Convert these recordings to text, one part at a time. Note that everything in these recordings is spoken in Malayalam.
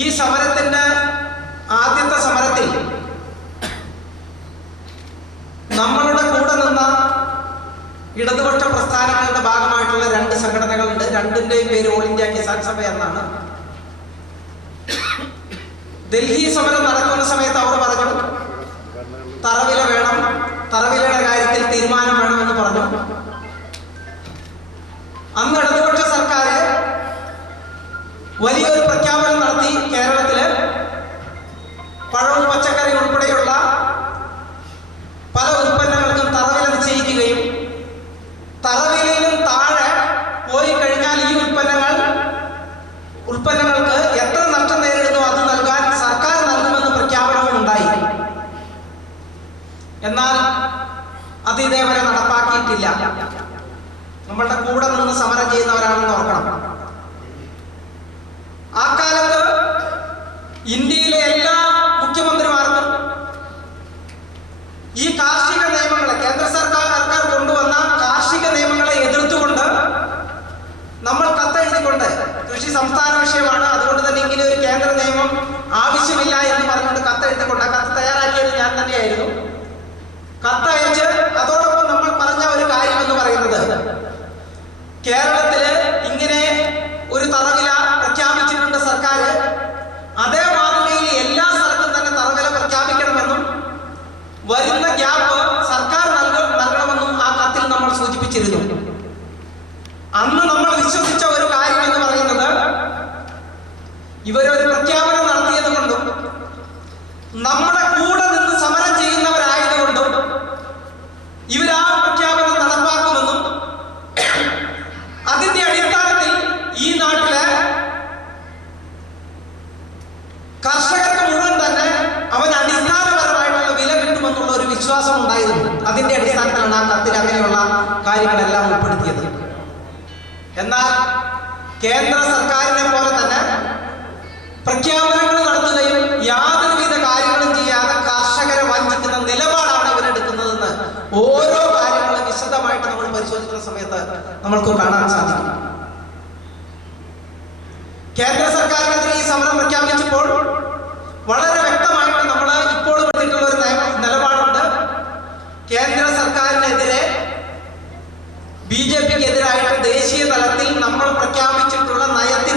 ഈ സമരത്തിന്റെ ആദ്യത്തെ സമരത്തിൽ നമ്മളുടെ കൂടെ നിന്ന ഇടതുപക്ഷ പ്രസ്ഥാനങ്ങളുടെ ഭാഗമായിട്ടുള്ള രണ്ട് സംഘടനകളുണ്ട്. രണ്ടിന്റെയും പേര് ഓൾ ഇന്ത്യ കിസാൻ സഭ എന്നാണ്. ഡൽഹി സമരം നടക്കുന്ന സമയത്ത് അവർ പറഞ്ഞു തറവില വേണം ഇന്ത്യയിലെ എല്ലാ മുഖ്യമന്ത്രിമാർക്കും ഈ കാർഷിക നിയമങ്ങളെ കേന്ദ്ര സർക്കാർ സർക്കാർ കൊണ്ടുവന്ന കാർഷിക നിയമങ്ങളെ എതിർത്തുകൊണ്ട് നമ്മൾ കത്തെഴുതിക്കൊണ്ട് കൃഷി സംസ്ഥാന വിഷയമാണ്. അതുകൊണ്ട് തന്നെ ഇങ്ങനെ ഒരു കേന്ദ്ര നിയമം ആവശ്യമില്ല എന്ന് പറഞ്ഞുകൊണ്ട് കത്തെഴുതിക്കൊണ്ട് ആ കത്ത് തയ്യാറാക്കിയത് ഞാൻ തന്നെയായിരുന്നു. വരുന്ന ഗ്യാപ്പ് സർക്കാർ നൽകണമെന്നും ആ കത്തിൽ നമ്മൾ സൂചിപ്പിച്ചിരുന്നു. അന്ന് നമ്മൾ വിശ്വസിച്ച ഒരു കാര്യം എന്ന് പറയുന്നത് ഇവരൊരു കാര്യങ്ങളെല്ലാം ഉൾപ്പെടുത്തിയത്. എന്നാൽ കേന്ദ്ര സർക്കാരിനെ പോലെ തന്നെ പ്രഖ്യാപനങ്ങൾ നടത്തുകയും യാതൊരുവിധ കാര്യങ്ങളും ചെയ്യാതെ കർഷകരെ വഞ്ചിക്കുന്ന നിലപാടാണ് ഇവരെടുക്കുന്നതെന്ന് ഓരോ കാര്യങ്ങളും വിശദമായിട്ട് നമ്മൾ പരിശോധിക്കുന്ന സമയത്ത് നമ്മൾക്ക് കാണാൻ സാധിക്കും. കേന്ദ്ര സർക്കാരിനെതിരെ ഈ സമരം പ്രഖ്യാപിച്ചപ്പോൾ വളരെ പ്രഖ്യാപിച്ചിട്ടുള്ള നയത്തിൽ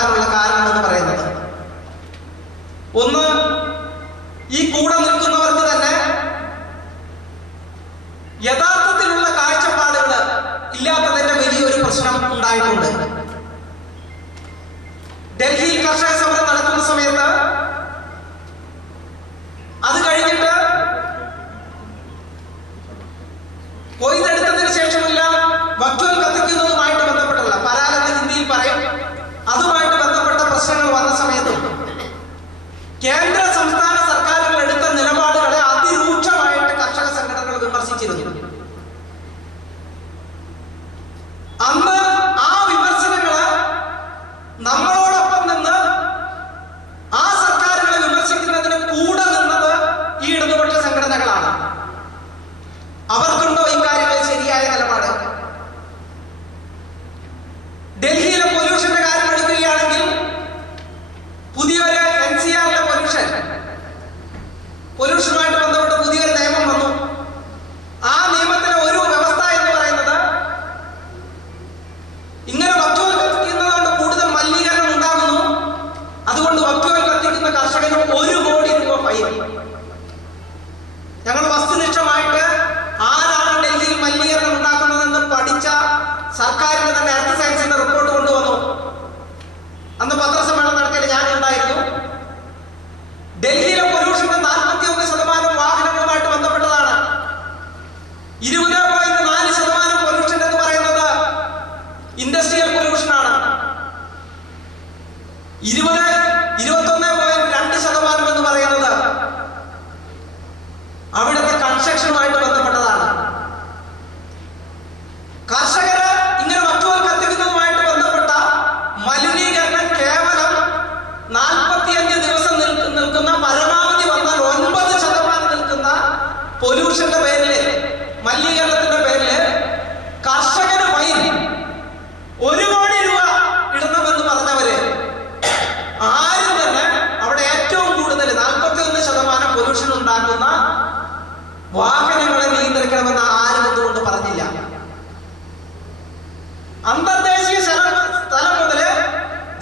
ഉണ്ടാകാനുള്ള കാരണമെന്ന് പറയുന്നത്. ഒന്ന് ഈ കൂടെ നിൽക്കുന്നവർക്ക് തന്നെ യഥാർത്ഥത്തിലുള്ള കാഴ്ചപ്പാടുകൾ ഇല്ലാത്തതിന്റെ വലിയൊരു പ്രശ്നം ഉണ്ടായിട്ടുണ്ട്. ഡൽഹി വന്ന സമയത്തും കേന്ദ്ര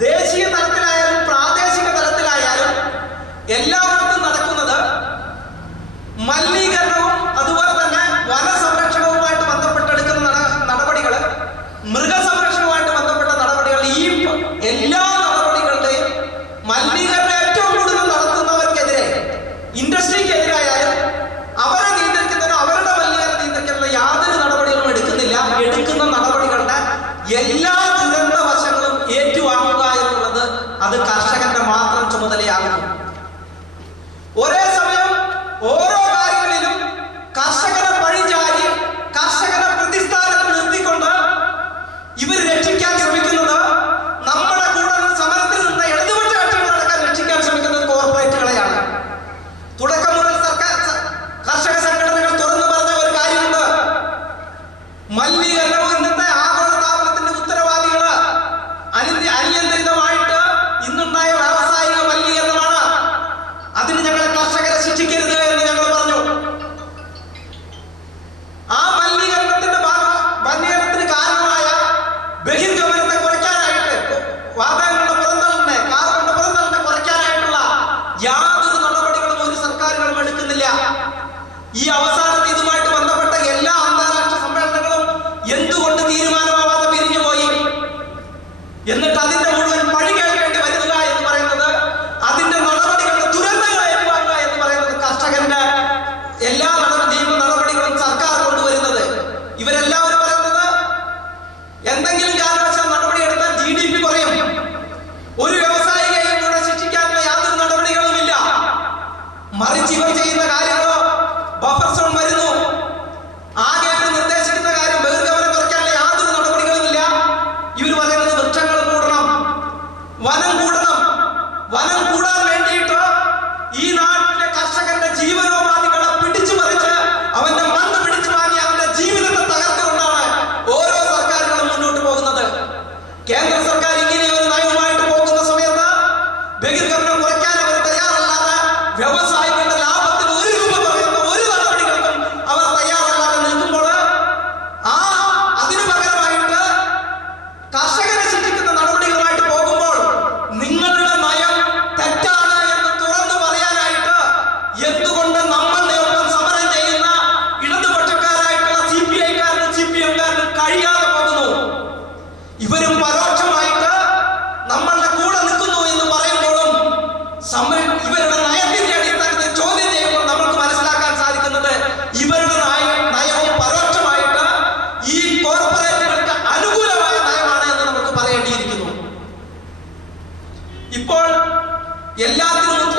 ദേശീയ തലത്തിലായാലും പ്രാദേശിക തലത്തിലായാലും എല്ലാവർക്കും നടക്കുന്നത് മലിനീകരണവും മറിച്ച് ഇവർ ചെയ്യുന്ന കാര്യം എല്ലാത്തിനും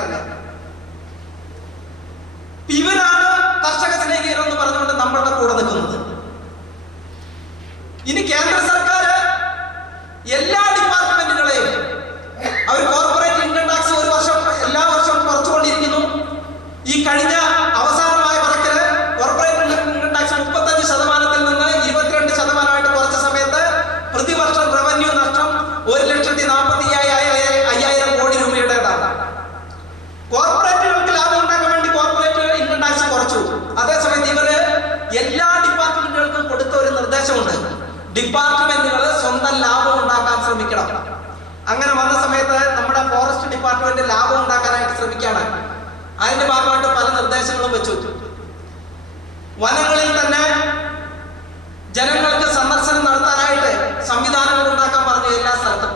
കർഷകർക്കാരനാണ് ഇവരാണ് കർഷക സ്നേഹികരെന്ന് പറഞ്ഞുകൊണ്ട് നമ്മളുടെ കൂടെ നിൽക്കുന്നത്. ഡിപ്പാർട്ട്മെന്റുകൾ സ്വന്തം ലാഭം ഉണ്ടാക്കാൻ ശ്രമിക്കണം. അങ്ങനെ വന്ന സമയത്ത് നമ്മുടെ ഫോറസ്റ്റ് ഡിപ്പാർട്ട്മെന്റ് ലാഭം ഉണ്ടാക്കാനായിട്ട് ശ്രമിക്കുകയാണ്. അതിന്റെ ഭാഗമായിട്ട് പല നിർദ്ദേശങ്ങളും വെച്ചു. വനങ്ങളിൽ തന്നെ ജനങ്ങൾക്ക് സന്ദർശനം നടത്താനായിട്ട് സംവിധാനങ്ങൾ ഉണ്ടാക്കാൻ പറഞ്ഞു എല്ലാ സ്ഥലത്തും.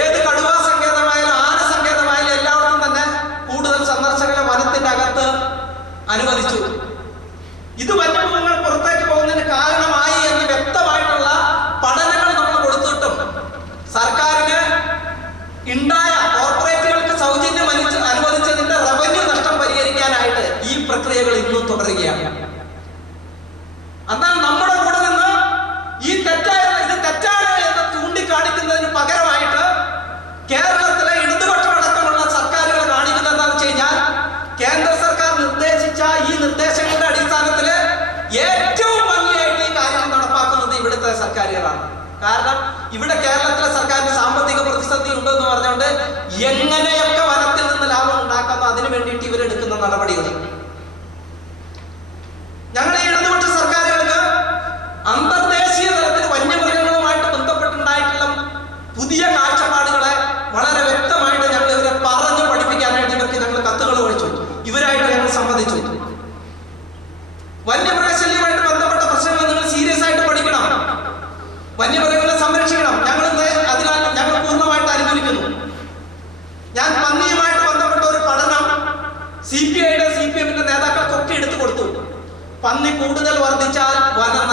ഏത് കടുവാ സങ്കേതമായാലും ആന സങ്കേതമായാലും എല്ലായിടത്തും തന്നെ കൂടുതൽ സന്ദർശകരെ വനത്തിന്റെ അകത്ത് അനുവദിച്ചു. ഇത് വന്യമൃഗങ്ങൾ ഉണ്ടായ കോർപ്പറേറ്റുകൾക്ക് സൗജന്യം അനുവദിച്ച് അനുവദിച്ചതിന്റെ റവന്യൂ നഷ്ടം പരിഹരിക്കാനായിട്ട് ഈ പ്രക്രിയകൾ ഇന്നും തുടരുകയാണ്. എന്നാൽ നമ്മുടെ കൂടെ നിന്ന് ഈ തെറ്റായ ഇത് തെറ്റാണ് എന്ന് ചൂണ്ടിക്കാണിക്കുന്നതിന് പകരമായിട്ട് കേരളത്തിലെ ഇടതുപക്ഷമടക്കമുള്ള സർക്കാരുകൾ കാണിക്കുന്നത് എന്താണെന്ന് വെച്ച് കഴിഞ്ഞാൽ കേന്ദ്ര സർക്കാർ നിർദ്ദേശിച്ച ഈ നിർദ്ദേശങ്ങളുടെ അടിസ്ഥാനത്തിൽ ഏറ്റവും ഭംഗിയായിട്ട് ഈ കാര്യങ്ങൾ നടപ്പാക്കുന്നത് ഇവിടുത്തെ സർക്കാരുകളാണ്. കാരണം ഇവിടെ കേരളത്തിലെ സർക്കാരിന് സാമ്പത്തിക പ്രതിസന്ധി ഉണ്ടെന്ന് പറഞ്ഞുകൊണ്ട് എങ്ങനെയൊക്കെ വനത്തിൽ നിന്ന് ലാഭം ഉണ്ടാക്കാമോ അതിനു വേണ്ടിയിട്ട് ഇവരെടുക്കുന്ന നടപടികൾ.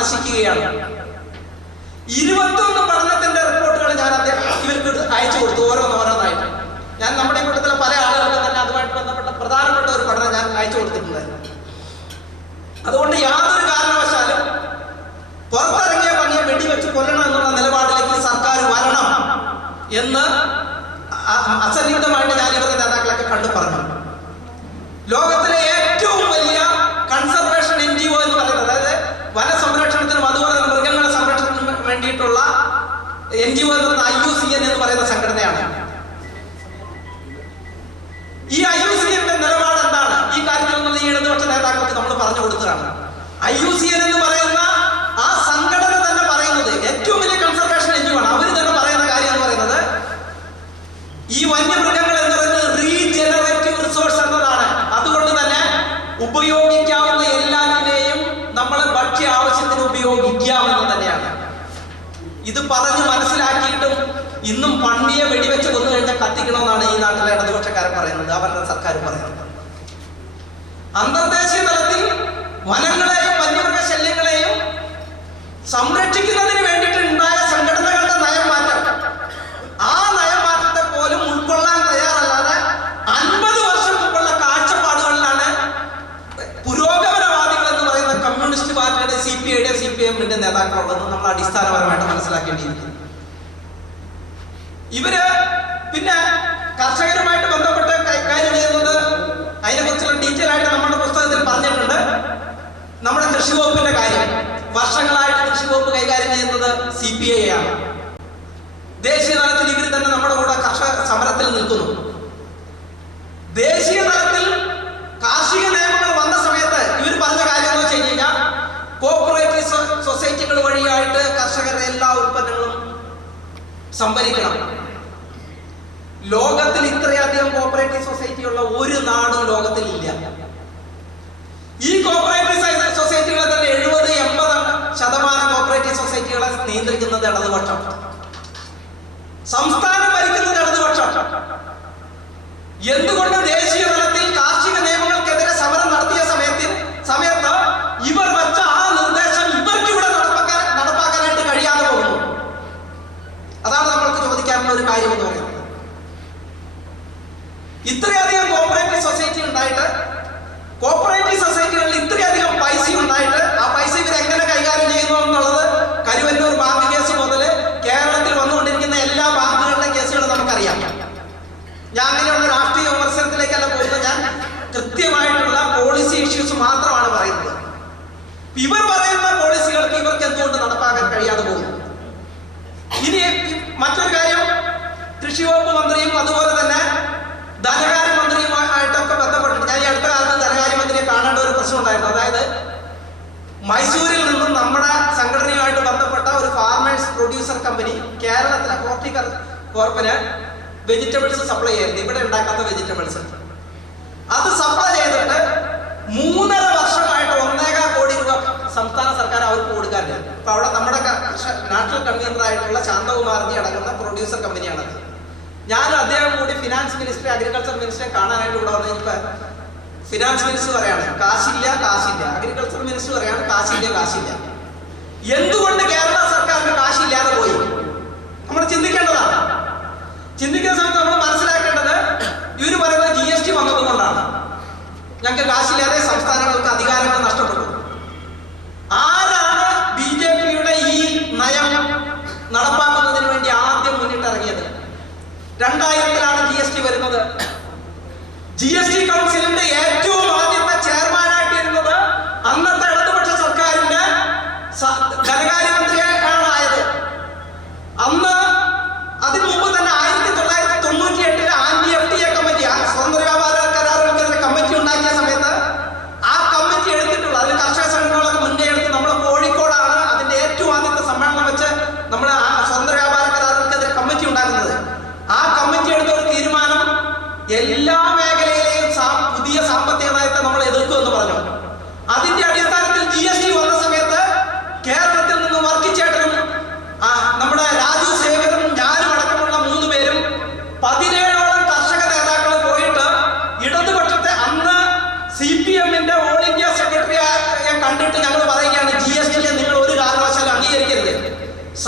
വനം നശിക്കുകയാണ് ഇരുപത്തൊന്ന് പഠനത്തിന്റെ റിപ്പോർട്ടുകൾ ഞാൻ അദ്ദേഹം ഇവർക്ക് അയച്ചു കൊടുത്തു ഓരോന്നോരോന്നായിട്ട്. ഞാൻ നമ്മുടെ കൂട്ടത്തിലെ പല ആളുകൾക്ക് തന്നെ അതുമായിട്ട് ബന്ധപ്പെട്ട പ്രധാനപ്പെട്ട ഒരു പഠനം ഞാൻ അയച്ചു കൊടുത്തിട്ടുണ്ട്. അതുകൊണ്ട് യാതൊരു കാരണവശാലും പുറത്തിറങ്ങിയ പണിയെ വെടിവെച്ച് കൊല്ലണം എന്നുള്ള നിലപാടിലേക്ക് സർക്കാർ വരണം എന്ന് അസന്നിഗ്ധമായിട്ട് ഞാൻ ഇവരുടെ നേതാക്കളൊക്കെ കണ്ടു പറഞ്ഞു. ലോകത്തിലെ എൻ ജി ഒ എന്ന് ഐ യു സി എൻ എന്ന് പറയുന്ന സംഘടനയാണ്. ഈ ഐ യു സി എന്റെ നിലപാട് എന്താണ്? ഈ കാര്യത്തിൽ നിന്നുള്ള ഈ ഇടതുപക്ഷ നേതാക്കൾക്ക് നമ്മൾ പറഞ്ഞു കൊടുത്തതാണ്. ഐ യു സി എൻ എന്ന് പറയുന്ന ആ സംഘടന തന്നെ പറയുന്നത് ഏറ്റവും വലിയ കൺസർവേഷൻ എൻ ജി ആണ്. അവർ തന്നെ പറയുന്ന കാര്യം എന്ന് പറയുന്നത്. ഈ വന്യമൃഗങ്ങൾ എന്ന് പറയുന്നത് റീജനറേറ്റീവ് റിസോഴ്സ് എന്നതാണ്. അതുകൊണ്ട് തന്നെ ഉപയോഗിക്കാവുന്ന ഇത് പറഞ്ഞ് മനസ്സിലാക്കിയിട്ടും ഇന്നും പണ്ടിയെ വെടിവെച്ച് കൊന്നു കഴിഞ്ഞാൽ കത്തിക്കണമെന്നാണ് ഈ നാട്ടിലെ ഇടതുപക്ഷക്കാരൻ പറയുന്നത്. അവരുടെ സർക്കാർ പറയുന്നത്. അന്തർദേശീയ തലത്തിൽ വനങ്ങളെയും വന്യമൃഗ ശല്യങ്ങളെയും സംരക്ഷിക്കുന്നതിന് വേണ്ടിയിട്ട് ഉണ്ടായ സംഘടനകളുടെ നയമാറ്റം. ആ നയമാറ്റത്തെ പോലും ഉൾക്കൊള്ളാൻ തയ്യാറല്ലാതെ അൻപത് വർഷം മുമ്പുള്ള കാഴ്ചപ്പാടുകളിലാണ് പുരോഗമനവാദികൾ എന്ന് പറയുന്ന കമ്മ്യൂണിസ്റ്റ് പാർട്ടിയുടെ സി പി ഐയുടെ സി പി എമ്മിന്റെ നേതാക്കളുള്ളതെന്ന് നമ്മൾ അടിസ്ഥാനപരമായിട്ട് മനസ്സിലാക്കേണ്ടിയിരിക്കുന്നു. ഇവർ പിന്നെ കർഷകരുമായിട്ട് ബന്ധപ്പെട്ട് കൈകാര്യം ചെയ്യുന്നത് അതിനെക്കുറിച്ചുള്ള ഡീറ്റെയിൽ ആയിട്ട് നമ്മുടെ പുസ്തകത്തിൽ പറഞ്ഞിട്ടുണ്ട്. നമ്മുടെ കൃഷി വകുപ്പിന്റെ കാര്യം. വർഷങ്ങളായിട്ട് കൃഷി വകുപ്പ് കൈകാര്യം ചെയ്യുന്നത് സി പി ഐ ആണ്. ദേശീയ തലത്തിൽ ഇവർ തന്നെ നമ്മുടെ കൂടെ കർഷക സമരത്തിൽ നിൽക്കുന്നു. ദേശീയ തലത്തിൽ ഇല്ല ഈ കോപ്പറേറ്റീവ് സൊസൈ- സൊസൈറ്റികളെ തന്നെ എഴുപത് എൺപത് ശതമാനം കോപ്പറേറ്റീവ് സൊസൈറ്റികളെ നിയന്ത്രിക്കുന്നത് ഇടതുപക്ഷം. സംസ്ഥാനം ഭരിക്കുന്നത് ഇടതുപക്ഷം. എന്തുകൊണ്ട് ദേശീയ തലത്തിൽ കാർഷിക നിയമങ്ങൾക്കെതിരെ സമരം നടത്തിയ സമയത്തിൽ സമയത്ത് ഇവർ വെച്ച ആ നിർദ്ദേശം ഇവർക്ക് ഇവിടെ നടപ്പാക്കാൻ നടപ്പാക്കാനായിട്ട് കഴിയാതെ പോകുന്നു. അതാണ് നമ്മൾക്ക് ചോദിക്കാനുള്ള ഒരു കാര്യം എന്ന് പറയുന്നത്. ഉണ്ടായിട്ട് കോപ്പറേറ്റീവ് സൊസൈറ്റികളിൽ ഇത്രയധികം പൈസ ഉണ്ടായിട്ട് ആ പൈസ ഇവർ എങ്ങനെ കൈകാര്യം ചെയ്യുന്നു എന്നുള്ളത് കരുവന്നൂർ ബാങ്ക് കേസ് മുതൽ കേരളത്തിൽ വന്നുകൊണ്ടിരിക്കുന്ന എല്ലാ ബാങ്കുകളുടെ കേസുകളും നമുക്കറിയാം. ഞാൻ അങ്ങനെയുള്ള രാഷ്ട്രീയ വിമർശനത്തിലേക്കല്ല പോകുന്നത്. ഞാൻ കൃത്യമായിട്ടുള്ള പോളിസി ഇഷ്യൂസ് മാത്രമാണ് പറയുന്നത്. ഇവർ പറയുന്ന പോളിസികൾക്ക് ഇവർക്ക് എന്തുകൊണ്ട് നടപ്പാക്കാൻ കഴിയാതെ പോകുന്നു? ഇനി മറ്റൊരു കാര്യം കൃഷി വകുപ്പ് മന്ത്രിയും അതുപോലെ പ്രശ്നം ഉണ്ടായിരുന്നു അതായത് മൈസൂരിൽ നിന്നും നമ്മുടെ സംഘടനയുമായിട്ട് ബന്ധപ്പെട്ട ഒരു ഫാർമേഴ്സ് പ്രൊഡ്യൂസർ കമ്പനി കേരളത്തിലെ ഹോർട്ടിക്കർ കോർപ്പിന് വെജിറ്റബിൾസ് സപ്ലൈ ചെയ്യുന്നത് ഇവിടെ ഉണ്ടാക്കാത്ത വെജിറ്റബിൾസ് അത് സപ്ലൈ ചെയ്തിട്ട് മൂന്നര വർഷമായിട്ട് ഒന്നേകാ കോടി രൂപ സംസ്ഥാന സർക്കാർ അവർക്ക് കൊടുക്കാറില്ല അപ്പൊ അവിടെ നമ്മുടെ നാഷണൽ കൺവീനർ ആയിട്ടുള്ള ശാന്തകുമാർജി അടങ്ങുന്ന പ്രൊഡ്യൂസർ കമ്പനിയാണത് ഞാനും അദ്ദേഹം കൂടി ഫിനാൻസ് മിനിസ്റ്ററി അഗ്രികൾച്ചർ മിനിസ്റ്ററെ കാണാനായിട്ട് ഇവിടെ വന്നു ഫിനാൻസ് മിനിസ്റ്റർ പറയാണ്. കാശില്ല കാശില്ല. അഗ്രികൾച്ചർ മിനിസ്റ്റർ പറയാണ് കാശില്ല കാശില്ല. എന്തുകൊണ്ട് കേരള സർക്കാരിന് കാശില്ലാതെ പോയി? നമ്മൾ ചിന്തിക്കേണ്ടതാണ് ചിന്തിക്കുന്ന സമയത്ത് നമ്മൾ മനസ്സിലാക്കേണ്ടത് ഇവർ പറയുന്നത് ജി എസ് ടി വന്നതുകൊണ്ടാണ് ഞങ്ങൾക്ക് കാശില്ലാതെ സംസ്ഥാനങ്ങൾക്ക് അധികാരങ്ങൾ നഷ്ടപ്പെട്ടു. ആരാണ് ബി ജെ പിയുടെ ഈ നയം നടപ്പാക്കുന്നതിന് വേണ്ടി ആദ്യം മുന്നിട്ടിറങ്ങിയത്? രണ്ടായിരത്തിലാണ് ജി എസ് ടി വരുന്നത്. ജി എസ് ടി കൗൺസിലിന്റെ ഏറ്റവും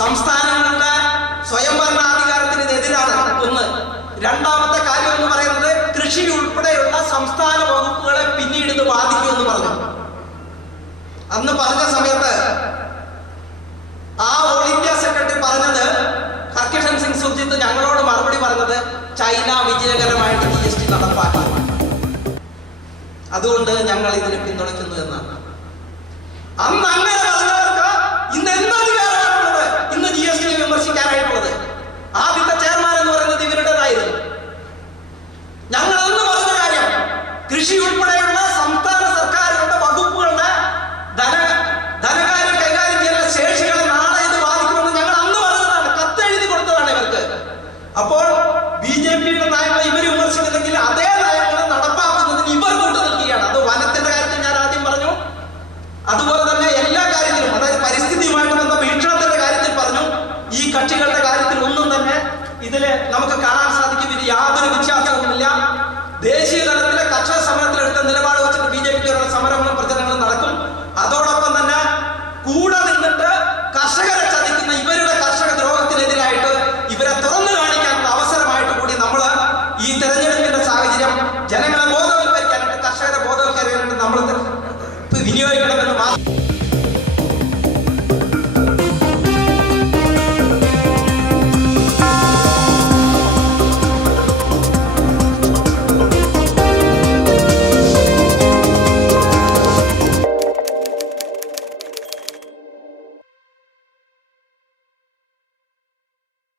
സംസ്ഥാനങ്ങളുടെ സ്വയംഭരണാധികാരത്തിന് ഇത് എതിരാണ് ഒന്ന് രണ്ടാമത്തെ കാര്യം എന്ന് പറയുന്നത് കൃഷി ഉൾപ്പെടെയുള്ള സംസ്ഥാന വകുപ്പുകളെ പിന്നീട് ഇത് ബാധിക്കുമെന്ന് പറഞ്ഞു. അന്ന് പറഞ്ഞ സമയത്ത് ആ ഓൾ ഇന്ത്യ സെക്രട്ടറി പറഞ്ഞത് ഹർകിഷൻ സിംഗ് സുർജിത്ത് ഞങ്ങളോട് മറുപടി പറഞ്ഞത് ചൈന വിജയകരമായിട്ട് ജി എസ് ടി നടപ്പാക്കി അതുകൊണ്ട് ഞങ്ങൾ ഇതിനെ പിന്തുണയ്ക്കുന്നു എന്നാണ്. അന്ന് അങ്ങനെ പറഞ്ഞവർക്ക് ഇന്ന് എന്ത് എസ് ടി വിമർശിക്കാനായിട്ടുള്ളത്